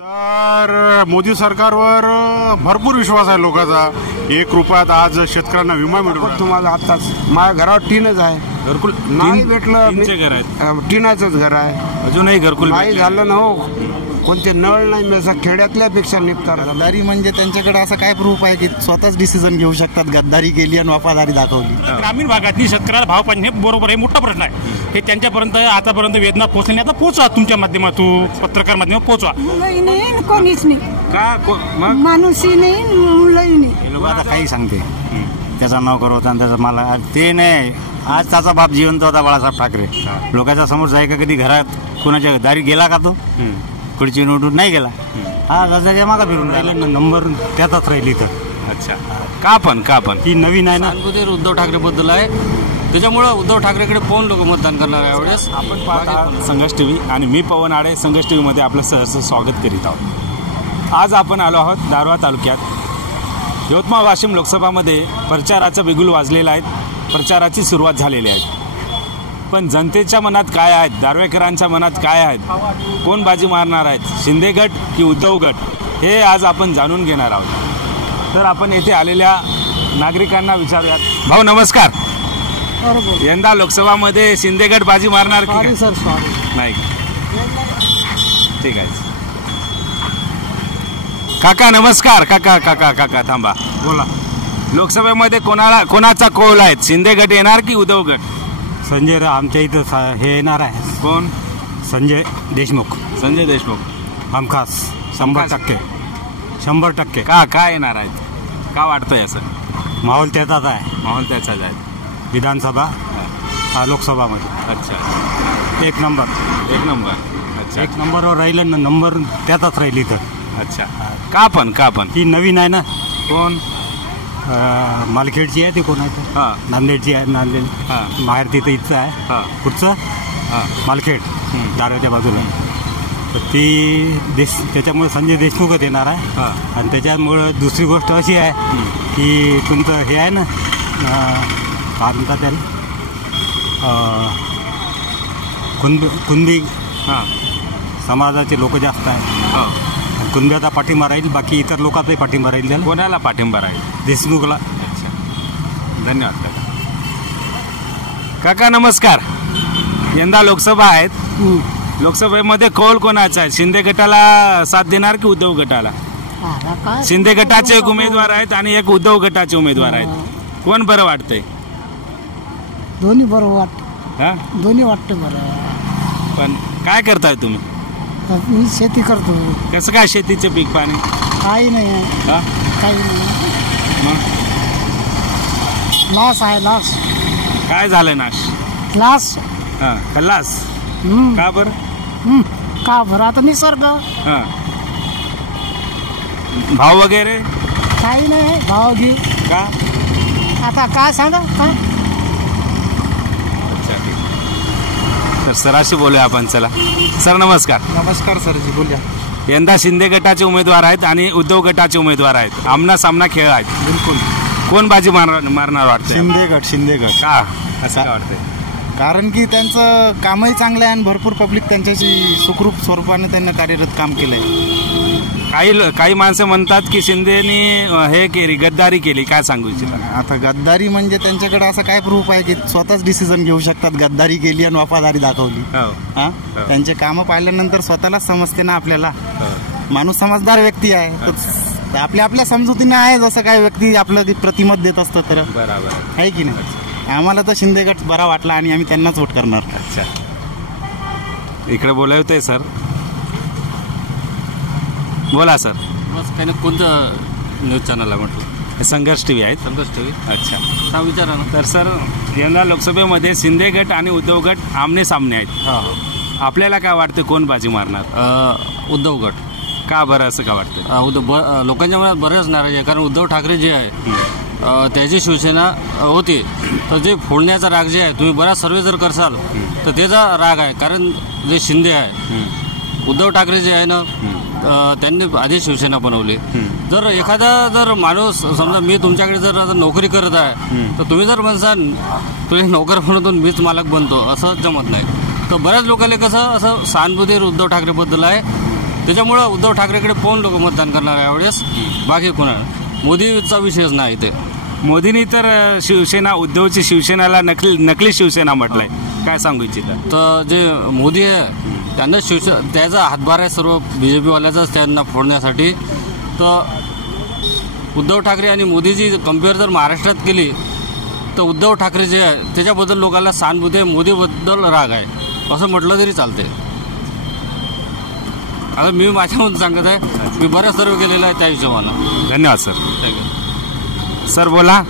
तर मोदी सरकारवर भरपूर विश्वास आहे लोकांचा। 1 रुपयात आज शेतकऱ्यांना विमा मिळतो। तुम्हाला आताच माझ्या घरावर टीनच आहे, घरकुल नाही भेटलं। तीनचे घर आहेत, टीनाचंच घर आहे, अजूनही घरकुल नाही झालं ना हो। कोणते नळ नाही मिळसा, खेड्यातल्यापेक्षा निपटार। गद्दारी म्हणजे त्यांच्याकडे असं काय प्रूफ आहे की स्वतःच डिसिजन घेऊ शकतात? गद्दारी केली आणि वफादारी दाखवली। ग्रामीण भागातली शेतकऱ्याला भाव पाहिजे हे बरोबर आहे, मोठा प्रश्न आहे। हे त्यांच्यापर्यंत आतापर्यंत वेदना पोहोचणे, आता पोहोचवा तुमच्या माध्यमातून, पत्रकार माध्यमात पोहोचवा। मुलंही नाही कोणीच नाही, का माणूसही नाही मुलंही नाही। लोक आता काही सांगते, त्याचा नोकर होता आणि त्याचा मला ते नाही। आज त्याचा बाप जिवंत होता बाळासाहेब ठाकरे, लोकांच्या समोर जाय का कधी घरात कोणाच्या दारी गेला का तो? खुर्ची निवडून नाही गेला, हा त्याच्या मागा फिरून राहिला, नंबर त्यातच राहिली तर। अच्छा, का पण ती नवीन आहे ना। उद्धव ठाकरे बद्दल आहे, त्याच्यामुळे उद्धव ठाकरेकडे पाहून लोक मतदान करणार आहे यावेळेस। आपण पाहता संघर्ष टीव्ही आणि मी पवन आडे संघर्ष टीव्ही मध्ये आपलं सहर्ष स्वागत करीत आहोत। आज आपण आलो आहोत दारव्हा तालुक्यात। यवतमाळ वाशिम लोकसभामध्ये प्रचाराचं बिगुल वाजलेलं आहे, प्रचाराची सुरुवात झालेली आहे। पण जनतेच्या मनात काय आहेत, दारव्हेकरांच्या मनात काय आहेत, कोण बाजी मारणार आहेत, शिंदे गट की उद्धव गट, हे आज आपण जाणून घेणार आहोत। तर आपण येथे आलेल्या नागरिकांना विचारूयात। भाऊ नमस्कार, यंदा लोकसभामध्ये शिंदे गट बाजी मारणार की सर नाही? ठीक आहे काका, नमस्कार काका। काका थांबा, बोला। लोकसभेमध्ये कोणाचा कौल आहे, शिंदे गट येणार की उद्धव गट? संजय आमच्या इथं हे येणार आहे। कोण? संजय देशमुख हमखास 100%। का येणार आहेत, का वाटतंय असं? माहोल त्याचाच आहे, माहोल त्याचाच आहे विधानसभा लोकसभामध्ये। अच्छा, एक नंबर। अच्छा, 1 नंबरवर राहिलं ना, नंबर त्यातच राहिली तर। अच्छा, का पण ती नवीन आहे ना। कोण? मालखेडची आहे ती, कोण आहे तर? हा, नांदेडची आहे, नांदेड बाहेर तिथं इथं आहे। हा, कुठचं? मालखेड, दाराच्या बाजूला। तर ती त्याच्यामुळे संजय देशमुखच येणार आहे। आणि त्याच्यामुळं दुसरी गोष्ट अशी आहे की तुमचं हे आहे ना, काय म्हणतात त्याला, कुणबी समाजाचे लोक जास्त आहेत। कुणब्याचा पाठिंबा राहील, बाकी इतर लोकांचाही पाठिंबा राहील त्याला। कोणाला पाठिंबा राहील? देशमुखला। अच्छा, धन्यवाद काका नमस्कार। यंदा लोकसभा आहेत, लोकसभेमध्ये कौल कोणाचा आहे? शिंदे गटाला साथ देणार की उद्धव गटाला? शिंदे गटाचे एक उमेदवार आहेत आणि एक उद्धव गटाचे उमेदवार आहेत, कोण बरं वाटतंय? दोन्ही बरोबर वाटतं, दोन्ही वाटतं बरं। पण काय करताय तुम्ही? मी शेती करतो। कसं काय शेतीचे पीक पाणी? काही नाही, काही नाही, मग लॉस आहे, लॉस। काय झालं नाश? लॉस। खल्लास का बरं? का बरं? आता निसर्ग, भाव वगैरे काही नाही, भाव घे का? आता काय सांगा का? तर सराशी बोलूया आपण, चला सर नमस्कार। नमस्कार सरजी, बोलूया। यंदा शिंदे गटाचे उमेदवार आहेत आणि उद्धव गटाचे उमेदवार आहेत, आमना सामना खेळ आहेत। बिलकुल। कोण बाजी मारणार वाटतं? शिंदे गट। का असं काय वाटतंय? कारण की त्यांचं कामही चांगलं आहे आणि भरपूर पब्लिक त्यांच्याशी सुखरूप स्वरूपाने त्यांना कार्यरत काम केलंय। काही माणसं म्हणतात की शिंदेनी हे केली, गद्दारी केली, काय सांगू इच्छिता? आता गद्दारी म्हणजे त्यांच्याकडे असं काय प्रूफ आहे की स्वतःच डिसिजन घेऊ शकतात? गद्दारी केली आणि वफादारी दाखवली। त्यांचे कामं पाहिल्यानंतर स्वतःलाच समजते ना आपल्याला। माणूस समजदार व्यक्ती आहे, आपल्या समजुतीने आहे, जसं काय व्यक्ती आपलं प्रतिमत देत असतं तर बरोबर आहे की नाही? आम्हाला तर शिंदे गट बरा वाटला आणि आम्ही त्यांनाच वोट करणार। अच्छा, इकडे बोलावतोय सर, बोला सर। बस काही नाही, कोणतं न्यूज चॅनल आहे म्हटलं? संघर्ष टीव्ही आहे। संघर्ष टीव्ही। अच्छा, हा विचारा ना। तर सर यंदा लोकसभेमध्ये शिंदे गट आणि उद्धव गट आमने सामने आहेत, आपल्याला काय वाटतं कोण बाजी मारणार? उद्धव गट। का बरं असं का वाटतं? लोकांच्या मनात बरेच नाराज आहे, कारण उद्धव ठाकरे जे आहे त्याची शिवसेना होती, तर जे फोडण्याचा राग जे आहे, तुम्ही बराच सर्वे जर करसाल तर त्याचा राग आहे। कारण जे शिंदे आहे, उद्धव ठाकरे जे आहे ना, त्यांनी आधी शिवसेना बनवली। जर माणूस समजा मी तुमच्याकडे जर नोकरी करत आहे, तर तुम्ही जर म्हणसाल तुम्ही नोकर म्हणून मीच मालक बनतो, असं जमत नाही। तर बऱ्याच लोकांना कसं असं सहानुभूती उद्धव ठाकरे बद्दल आहे, त्याच्यामुळं उद्धव ठाकरेकडे पाहून लोक मतदान करणार यावेळेस, बाकी कोणाला मोदीचा विषयच नाही इथे. मोदींनी तर शिवसेना उद्धवची शिवसेनाला नकली शिवसेना म्हटलंय, काय सांगू इच्छिता? तर जे मोदी आहे त्यांना त्याचा हातभार आहे सर्व BJP-वाल्याचाच त्यांना फोडण्यासाठी. तर उद्धव ठाकरे आणि मोदीची कम्पेअर जर महाराष्ट्रात केली तर उद्धव ठाकरे जे आहे त्याच्याबद्दल लोकांना सहानुभूती आहे, मोदीबद्दल राग आहे असं म्हटलं तरी चालते. आता मी माझ्यामधून सांगत आहे, मी बऱ्याच सर्व केलेला आहे त्या हिशोबानं. धन्यवाद सर. सर बोला,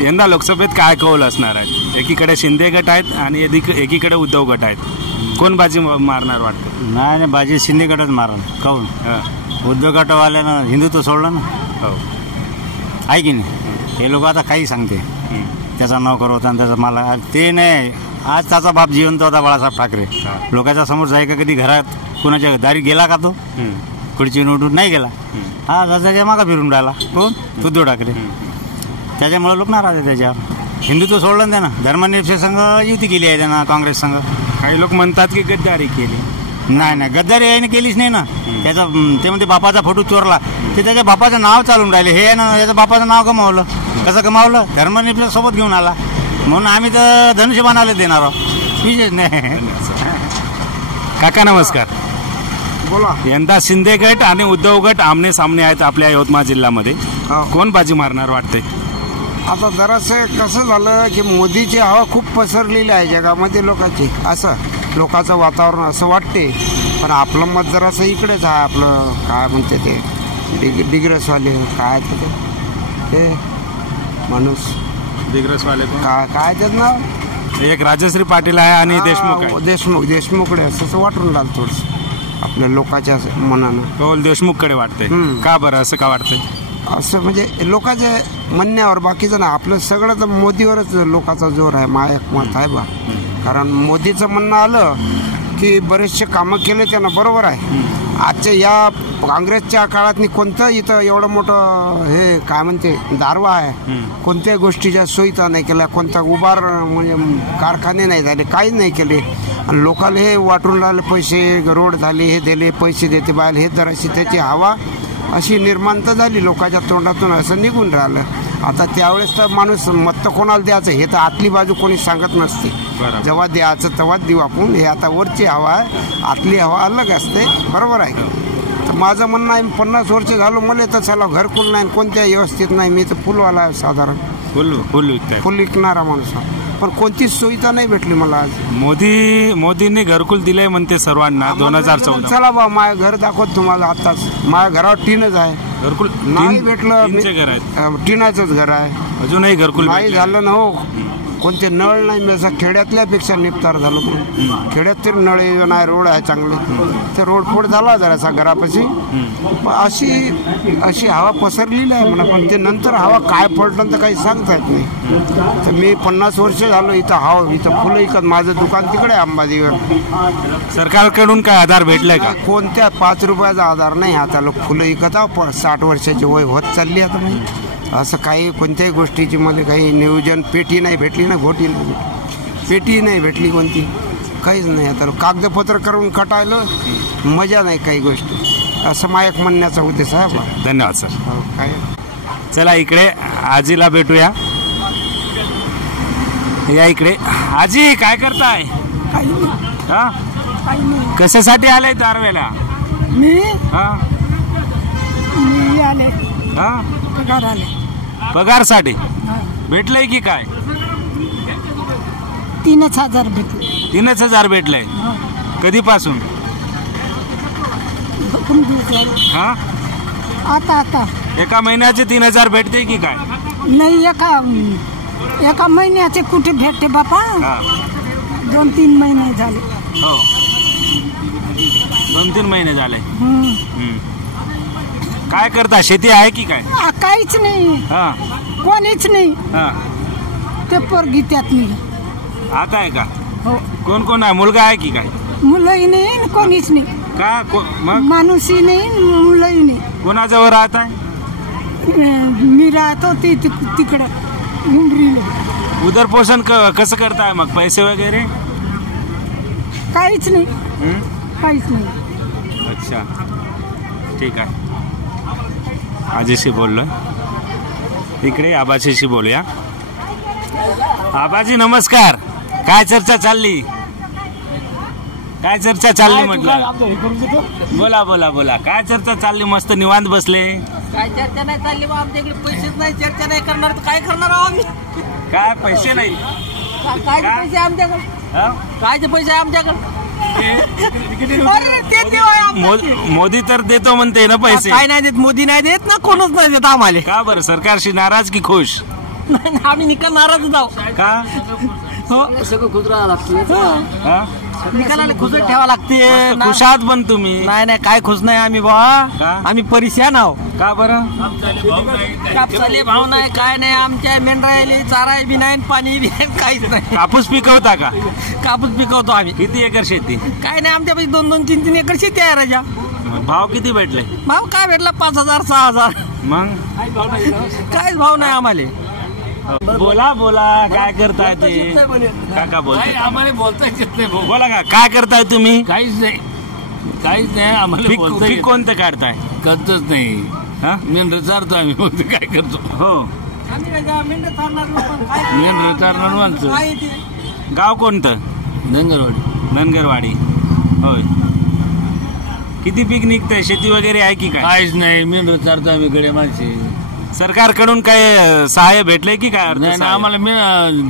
यंदा लोकसभेत काय कौल असणार आहे? एकीकडे शिंदे गट आहेत आणि एकीकडे उद्धव गट आहेत. कोण बाजी मारणार वाटतं? नाही बाजी शिंदे गटच मारा. काऊन? उद्धव गटवाल्यानं हिंदुत्व सोडलं ना. हो, आहे की नाही? हे लोक आता काही सांगते, त्याचा नोकर होता आणि त्याचा मला ते नाही. आज त्याचा बाप जिवंत होता बाळासाहेब ठाकरे. लोकांच्या समोर जाय का कधी घरात कुणाच्या दारी गेला का तो? खुर्ची उठून नाही गेला. हा त्याच्या मागा फिरून राहिला. कोण? उद्धव ठाकरे. त्याच्यामुळे लोक नाराज आहे त्याच्यावर. हिंदुत्व सोडलं ना त्यानं. धर्मनिरपेक्ष संघ युती केली आहे त्यानं काँग्रेस संघ. काही लोक म्हणतात की गद्दारी केली. नाही गद्दारी याने केलीच नाही ना. त्याचा ते म्हणते बापाचा फोटो चोरला, ते त्याच्या बापाचं नाव चालून राहिले. हे ना याचं बापाचं नाव गमावलं. कसं गमावलं? धर्मनिरपेक्ष सोबत घेऊन आला म्हणून आम्ही तर धनुष्यबाणाला देणार आहोत. विशेष नाही. काका नमस्कार. बोला. यंदा शिंदे गट आणि उद्धव गट आमने सामने आहेत आपल्या यवतमाळ जिल्ह्यामध्ये. कोण बाजी मारणार वाटते? आता जरासं कसं झालं की मोदीची हवा खूप पसरलेली आहे जगामध्ये लोकांची, असं लोकांचं वातावरण असं वाटते. पण आपलं मत जरासं इकडेच आहे. आपलं काय म्हणते ते डिग्रसवाले काय ते माणूस दिग्रसवाले काय त्यात नाव? एक राजश्री पाटील आहे आणि देशमुख आहे. देशमुखकडे असं वाटून राहिलं थोडंसं आपल्या लोकांच्या मनानं. कौल देशमुखकडे वाटतंय. का बरं असं का वाटतंय? असं म्हणजे लोकांच्या म्हणण्यावर, बाकीचं ना. आपलं सगळं तर मोदीवरच लोकांचा जोर आहे. माझं एक मत आहे बा. कारण मोदीचं म्हणणं आलं की बरेचसे कामं केले त्यानं, बरोबर आहे. आजच्या या काँग्रेसच्या काळात कोणतं इथं एवढं मोठं हे काय म्हणते दारवा आहे, कोणत्याही गोष्टीच्या सोयीचा नाही केल्या, कोणता उभार म्हणजे कारखाने नाही झाले, काहीच नाही केले. आणि लोकांना हे वाटून राहिले पैसे, रोड झाले, हे दिले पैसे देते बायला, हे जराशी त्याची हवा अशी निर्माण तर झाली लोकांच्या तोंडातून, असं निघून राहिलं. आता त्यावेळेस तर माणूस मत कोणाला द्यायचं हे तर आतली बाजू कोणी सांगत नसते. जेव्हा द्यायचं तेव्हाच देऊ आपण. हे आता वरची हवा आहे, आतली हवा अलग असते, बरोबर आहे. तर माझं म्हणणं आहे, 50 वर्ष झालो मला तर चला घरकुल नाही, कोणत्या व्यवस्थित नाही. मी तर फुलवाला आहे साधारण, फुल विकणारा माणूस, पण कोणतीच सोयीता नाही भेटली मला आज. मोदींनी घरकुल दिलंय म्हणते सर्वांना 2014. चला बा माझं घर दाखवत तुम्हाला. आताच माझ्या घरावर टीनच आहे. घरकुल नाही भेटलं. घर आहेत, टिनाचंच घर आहे. अजूनही घरकुल नाही झालं ना. हो, कोणते नळ नाही. मी असं खेड्यातल्यापेक्षा निपतार झालो. खेड्यात तरी नळ नाही, रोड आहे चांगले. ते रोड फोड झाला जरासा घरापाशी. अशी हवा पसरलेली आहे म्हणा. पण ते नंतर हवा काय पडलं तर काही सांगता येत नाही. तर मी 50 वर्ष झालो इथं फुलं इकत. माझं दुकान तिकडे आहे अंबाजीवर. सरकारकडून काय आधार भेटलाय का? कोणत्या 5 रुपयाचा आधार नाही. आता लोक फुलं इकत आहो. 60 वर्षाची वय होत चालली आता. नाही असं काही कोणत्याही गोष्टीची मला काही नियोजन, पेटी नाही भेटली ना, घोटी नाही भेटली, पेटी नाही भेटली कोणती, काहीच नाही. आता कागदपत्र करून कटायलं मजा नाही काही गोष्टी. असं माझ्या एक म्हणण्याचा उद्देश आहे. धन्यवाद सर. काय चला इकडे आजीला भेटूया. या इकडे. आजी काय करताय? हा, कशासाठी आले दारवेला? मी हा आले हा, पगार आले. पगारसाठी भेटलंय की काय? 3,000 भेटले. 3,000 भेटलंय. कधीपासून? हा, आता एका महिन्याचे 3,000 भेटते की काय? नाही, एका महिन्याचे कुठे भेटते बापा. 2-3 महिने झाले. हो, 2-3 महिने झाले. काय करता? शेती आहे की काय? काहीच नाही. हा, कोणीच नाही. हा, ते पोरगी त्यात नाही. आता आहे का? हो. कोण कोण आहे? मुलगा आहे की काय? मुलंही नाही, कोणीच नाही. का मग? माणूसही नाही, मुलंही नाही. कोणाजवळ राहत आहे? मी राहतो तिकडं उमरीला. उदरपोषण कसं करताय मग? पैसे वगैरे? काहीच नाही. काहीच नाही. अच्छा. ठीक आहे. आजीशी बोललो, इकडे आबाजीशी बोलूया. आबाजी नमस्कार. काय चर्चा चालली? काय चर्चा चालली म्हटलं? बोला बोला बोला. काय चर्चा चालली? मस्त निवांत बसले. काय चर्चा नाही चालली बा, आमच्याकडे पैसेच नाही. चर्चा नाही करणार तर काय करणार आहोत आम्ही? काय पैसे नाही? काय पैसे आमच्याकडे? काय पैसे आमच्याकडे? अरे ते देवाय आमच्याकडे. मोदी तर देतो म्हणते ना पैसे. काय नाही देत, मोदी नाही देत ना, कोणच नाही देत आम्हाला. का बरं? सरकारशी नाराज की खुश? नाही, आम्ही निकाल नाराज आहोत. का? सगळं खुश राहावं लागतं. हा? निकालाला खुश ठेवा लागते. खुश आहात पण तुम्ही? नाही नाही, काय खुश नाही आम्ही बा. आम्ही परेशान आहोत. का बरं? कापसाले भाव नाही, काय नाही. आमच्या मेंढरायली चारा बी नाही, पाणी बी नाही, काहीच नाही. कापूस पिकवता का? कापूस पिकवतो आम्ही. किती एकर शेती? काय नाही, आमच्यापैकी 2-2, 3-3 एकर शेती आहे राजा. भाव किती भेटले? भाव काय भेटला? 5,000, 6,000. मग काहीच भाव नाही आम्हाला. बोला बोला. काय करताय ते? काका बोलताय. आम्हाला बोलता येत नाही भाऊ. बोला का. काय करताय तुम्ही? काहीच नाही, काहीच नाही. आम्हाला बोलता पीक कोणतं काढताय? करतच नाही. हा? मेंढर चारतो आम्ही. बोलतो काय करतो? हो. मेंढर चारणार माणसं. गाव कोणतं? धनगरवाडी. धनगरवाडी. होय. किती पीक निघतंय? शेती वगैरे आहे की काय? काहीच नाही. मेंढर चारतो आम्ही गडे माणसे. सरकारकडून काय सहाय्य भेटलंय की काय? नाही ना, आम्हाला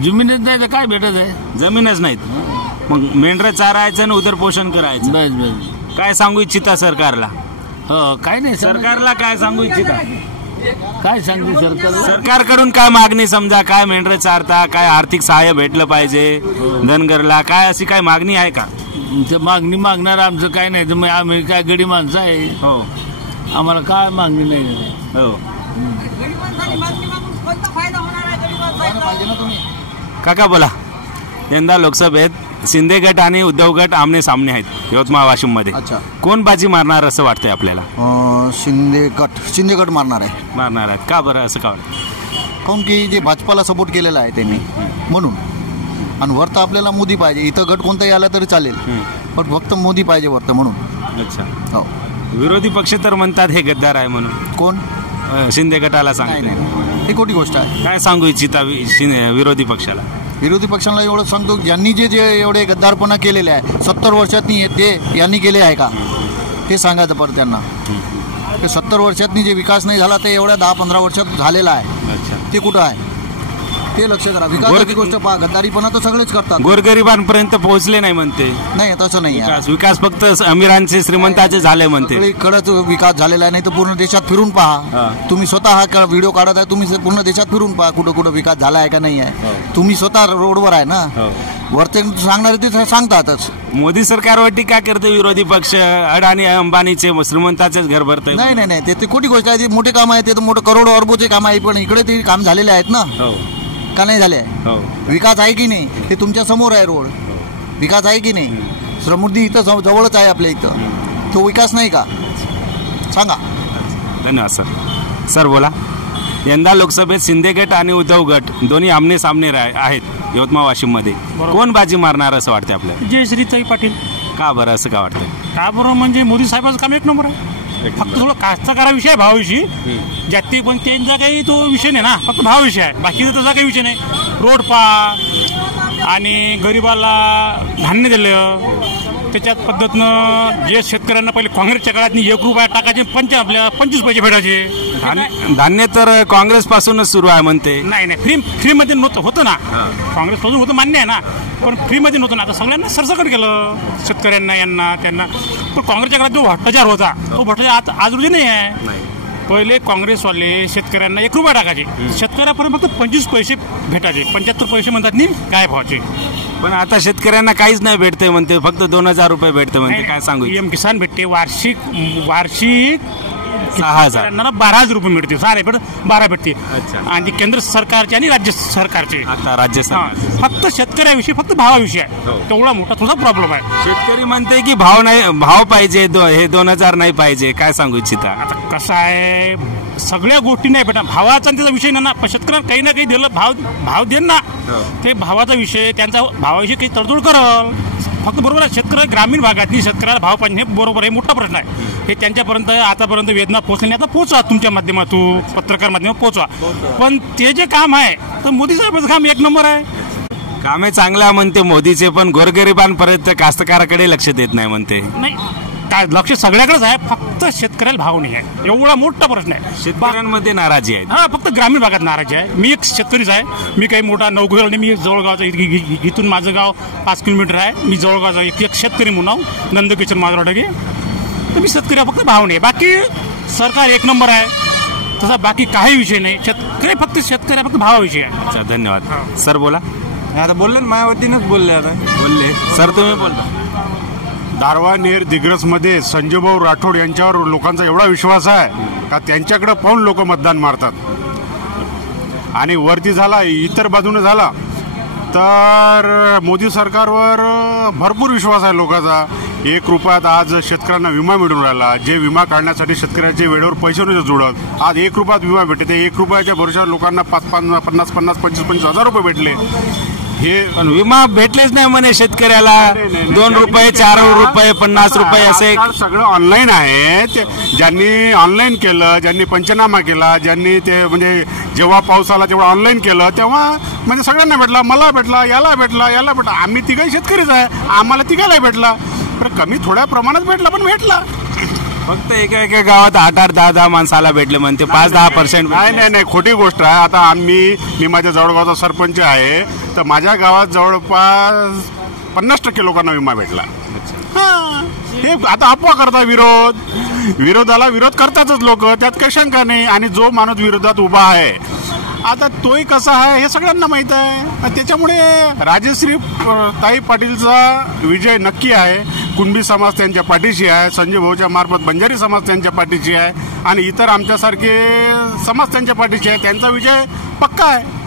जमीनच नाही तर काय भेटत आहे? जमीनच नाहीत. मग मेंढर चारायचं आणि उदरपोषण करायचं. बस बस. काय सांगू इच्छिता सरकारला? हो, काय नाही. सरकारला काय सांगू इच्छिता? काय सांगते सरकार? सरकारकडून काय मागणी? समजा काय मेंढर चारता, काय आर्थिक सहाय्य भेटलं पाहिजे धनगरला, काय अशी काय मागणी आहे का? ते मागणी मागणार आमचं काय नाही. तर मग आम्ही काय गडी माणसं आहे. हो. आम्हाला काय मागणी नाही. हो. काका बोला. यंदा लोकसभेत शिंदे गट आणि उद्धव गट आमने सामने आहेत यवतमाळ वाशिम मध्ये. अच्छा. कोण बाजी मारणार असं वाटतंय आपल्याला? शिंदे गट मारणार आहे. मारणार आहेत. का बरं असं का वाटतं? काऊन की जे भाजपाला सपोर्ट केलेला आहे त्यांनी, म्हणून. आणि वरतं आपल्याला मोदी पाहिजे. इथं गट कोणताही आला तरी चालेल, पण फक्त मोदी पाहिजे वरतं, म्हणून. अच्छा. हो. विरोधी पक्ष तर म्हणतात हे गद्दार आहे म्हणून. कोण? शिंदे गटाला नाही सांगते. नाही, ही खोटी गोष्ट आहे. काय सांगू इच्छिता विरोधी पक्षाला? विरोधी पक्षांना एवढं सांगतो, ज्यांनी जे जे एवढे गद्दारपणा केलेले आहे 70 वर्षातनी, ते यांनी केले आहे का ते सांगायचं परत त्यांना. ते 70 वर्षातनी जे विकास नाही झाला ते एवढ्या 10-15 वर्षात झालेला आहे. ते कुठं आहे ते लक्ष करा. विकासाची गोष्ट पहा. गद्दारीपणा तर सगळेच करतात. गोरगरिबांपर्यंत पोहोचले नाही म्हणते. नाही, तसं नाही आहे. विकास फक्त अमीरांचे, श्रीमंताचे झाले म्हणते. सगळीकडेच विकास झालेला आहे. नाही तर पूर्ण देशात फिरून पहा. तुम्ही स्वतः हा व्हिडिओ काढत आहे, तुम्ही पूर्ण देशात फिरून पहा कुठं कुठं विकास झाला आहे का नाही आहे. तुम्ही स्वतः रोडवर आहे ना. वरते सांगणारे ते सांगतातच. मोदी सरकारवर टीका करते विरोधी पक्ष. अडाणी अंबानीचे, श्रीमंताचेच घर भरते. नाही नाही नाही, ते खोटी गोष्ट आहे. ते मोठे काम आहे, ते तर मोठे करोडो अरबोचे काम आहे. पण इकडे ते काम झालेले आहेत ना. का नाही झाले? विकास आहे की नाही ते तुमच्या समोर आहे. रोड विकास आहे की नाही? समृद्धी इथं जवळच आहे आपल्या इथं. तो विकास नाही का? सांगा. धन्यवाद सर. सर बोला. यंदा लोकसभेत शिंदे गट आणि उद्धव गट दोन्ही आमने सामने आहेत यवतमाळ वाशिम मध्ये. कोण बाजी मारणार असं वाटतं आपल्याला? जयश्रीताई पाटील. का बरं असं का वाटतं? का बरं म्हणजे मोदी साहेबांचं काम एक नंबर आहे. फक्त थोडं कास्तकाराविषयी, भावाविषयी जाती पण त्यांचा काही तो विषय नाही ना. फक्त भावाविषय आहे, बाकी त्याचा काही विषय नाही. रोड आणि गरिबाला धान्य दिलं त्याच्यात पद्धतीनं. जे शेतकऱ्यांना पहिले काँग्रेसच्या काळात ₹1 टाकायचे, आपल्या 25 पैसे भेटायचे. धान्य तर काँग्रेस पासूनच सुरू आहे म्हणते. नाही नाही, फ्रीमध्ये होतं ना. काँग्रेस पासून होतं, मान्य आहे ना. पण फ्रीमध्ये नव्हतं ना. आता सगळ्यांना सरसकट केलं, शेतकऱ्यांना, यांना त्यांना. पण काँग्रेसच्या काळात जो भ्रष्टाचार होता तो भ्रष्टाचार आज रोजी नाही आहे. पहिले काँग्रेसवाले शेतकऱ्यांना ₹1 टाकायचे, शेतकऱ्यापर्यंत फक्त 25 पैसे भेटायचे. 75 पैसे म्हणतात नाही काय भावाचे. पण आता शेतकऱ्यांना काहीच नाही भेटते म्हणते, फक्त ₹2000 भेटते म्हणते. काय सांगू? PM किसान भेटते वार्षिक 6000. 12,000 मिळते. 12 भेटते. आणि केंद्र सरकारचे आणि राज्य सरकारचे. आता राज्य सरकार फक्त शेतकऱ्याविषयी, फक्त भावाविषयी आहे. तेवढा मोठा थोडा प्रॉब्लेम आहे. शेतकरी म्हणते की भाव पाहिजे, हे 2000 नाही पाहिजे. काय सांगू इच्छिता? आता कसं आहे, सगळ्या गोष्टी नाही भेटा. भावाचा त्याचा विषय नाही ना, पण शेतकऱ्याला काही ना काही दिलं, भाव देन ना. ते भावाचा विषय, त्यांचा भावाविषयी काही तडजोड करल. फक्त बरोबर आहे, शेतकरी ग्रामीण भागातली शेतकऱ्याला भाव पाहिजे हे बरोबर आहे, मोठा प्रश्न आहे. हे त्यांच्यापर्यंत आतापर्यंत वेदना पोहोचणे, आता पोहोचवा तुमच्या माध्यमातून, पत्रकार माध्यमातून पोहोचवा. पण ते जे काम आहे तर मोदी साहेबांचं काम एक नंबर आहे. कामे चांगला म्हणते मोदीचे, पण गोरगरिबांपर्यंत कास्तकाराकडे लक्ष देत नाही म्हणते. नाही, काय लक्ष सगळ्याकडेच आहे, फक्त शेतकऱ्याला भाव नाही आहे, एवढा मोठा प्रश्न आहे. शेतकऱ्यांमध्ये नाराजी आहे. हा, फक्त ग्रामीण भागात नाराजी आहे. मी एक शेतकरीच आहे, मी काही मोठा नोकरीला नाही. मी जवळगावचा, इथून माझं गाव 5 किलोमीटर आहे. मी जवळगावचा एक शेतकरी म्हणून नंदकिशोर माजराडगे, तर मी शेतकरी फक्त भाव नाही. बाकी सरकार एक नंबर आहे, तसा बाकी काही विषय नाही. शेतकरी फक्त भावाविषयी आहे. अच्छा, धन्यवाद. सर बोला. आता बोलले ना, मायावतीनंच बोलले. आता बोलले सर, तुम्ही बोलता. दारवा नेर दिग्रसमध्ये संजयभाऊ राठोड यांच्यावर लोकांचा एवढा विश्वास आहे का त्यांच्याकडे पाहून लोक मतदान मारतात. आणि वरती झाला, इतर बाजूने झाला तर मोदी सरकारवर भरपूर विश्वास आहे लोकांचा. 1 रुपयात आज शेतकऱ्यांना विमा मिळून राहिला. जे विमा काढण्यासाठी शेतकऱ्याचे वेळेवर पैसे नव्हते जुळत, आज 1 रुपयात विमा भेटते. ते 1 रुपयाच्या भरोश्यावर लोकांना 50-25 हजार रुपये भेटले. हे विमा भेटलेच नाही म्हणे शेतकऱ्याला. 2 रुपये, 4 रुपये, 50 रुपये असे सगळं ऑनलाईन आहे. ज्यांनी ऑनलाईन केलं, ज्यांनी पंचनामा केला, ज्यांनी ते म्हणजे जेव्हा पाऊस आला तेव्हा ऑनलाईन केलं, तेव्हा म्हणजे सगळ्यांना भेटला. मला भेटला, याला भेटला, याला भेटला. आम्ही तिघही शेतकरीच आहे, आम्हाला तिघालाही भेटला. पण कमी थोड्या प्रमाणात भेटला, पण भेटला. फक्त एका गावात 8-8, 10-10 माणसाला भेटले म्हणते. 5-10%. नाही, खोटी गोष्ट आहे. आता मी माझ्या जवळगावचा सरपंच आहे, तर माझ्या गावात जवळपास 50% लोकांना विमा भेटला. हे आता अफवा करता, विरोधाला विरोध करतातच लोक, त्यात काही शंका नाही. आणि जो माणूस विरोधात उभा आहे आता तोही कसा आहे हे सगळ्यांना माहीत आहे. त्याच्यामुळे राजश्री ताई पाटीलचा विजय नक्की आहे. कुणबी समाज त्यांच्या पाठीशी आहे, संजय भाऊच्या मार्फत बंजारी समाज त्यांच्या पाठीशी आहे, आणि इतर आमच्यासारखे समाज त्यांच्या पाठीशी आहे. त्यांचा विजय पक्का आहे.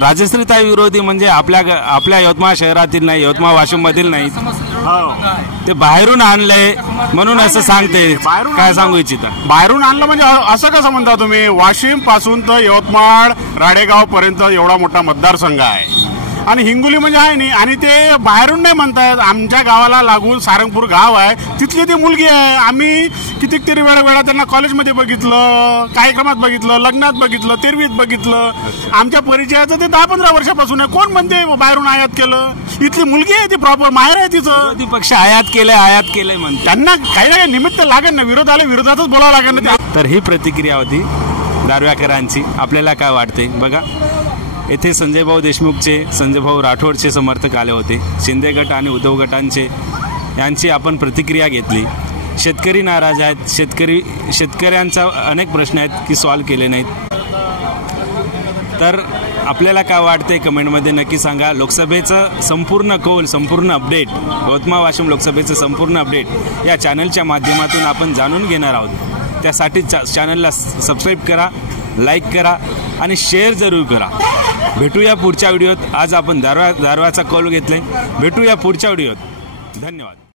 राजश्रीताई विरोधी म्हणजे आपल्या यवतमाळ शहरातील नाही, यवतमाळ वाशिम मधील नाही, ते बाहेरून आणले म्हणून असं सांगते. काय सांगू इच्छिता? बाहेरून आणलं म्हणजे असं कसं म्हणता तुम्ही? वाशिम पासून तर यवतमाळ राडेगाव पर्यंत एवढा मोठा मतदारसंघ आहे, आणि हिंगोली म्हणजे आहे नाही. आणि ते बाहेरून नाही म्हणतात. आमच्या गावाला लागून सारंगपूर गाव आहे, तिथली ती मुलगी आहे. आम्ही कितीतरी वेळा त्यांना कॉलेजमध्ये बघितलं, कार्यक्रमात बघितलं, लग्नात बघितलं, तेरवीत बघितलं. आमच्या परिचयाचं ते 10-15 वर्षापासून आहे. कोण म्हणते बाहेरून आयात केलं? इथली मुलगी आहे, ती प्रॉपर माहेर आहे तिचं. विरोधी पक्ष आयात केलंय म्हणते. त्यांना काही ना काही निमित्त लागेल ना, विरोधातच बोलावं लागेल ना. तर ही प्रतिक्रिया होती दारव्याकरांची. आपल्याला काय वाटते बघा. येथे संजयभाऊ देशमुखचे, संजयभाऊ राठोडचे समर्थक आले होते. शिंदे गट आणि उद्धव गटांचे यांची आपण प्रतिक्रिया घेतली. शेतकरी नाराज आहेत. शेतकऱ्यांचा अनेक प्रश्न आहेत की सॉल्व्ह केले नाहीत. तर आपल्याला काय वाटते कमेंटमध्ये नक्की सांगा. लोकसभेचं संपूर्ण कौल, संपूर्ण अपडेट, यवतमाळ वाशिम लोकसभेचं संपूर्ण अपडेट या चॅनलच्या माध्यमातून आपण जाणून घेणार आहोत. त्यासाठी चॅनलला सबस्क्राईब करा, लाईक करा आणि शेअर जरूर करा. भेटूया पुढच्या व्हिडिओत. आज आपण दारव्याचा कौल घेतलाय. भेटूया पुढच्या व्हिडिओत. धन्यवाद.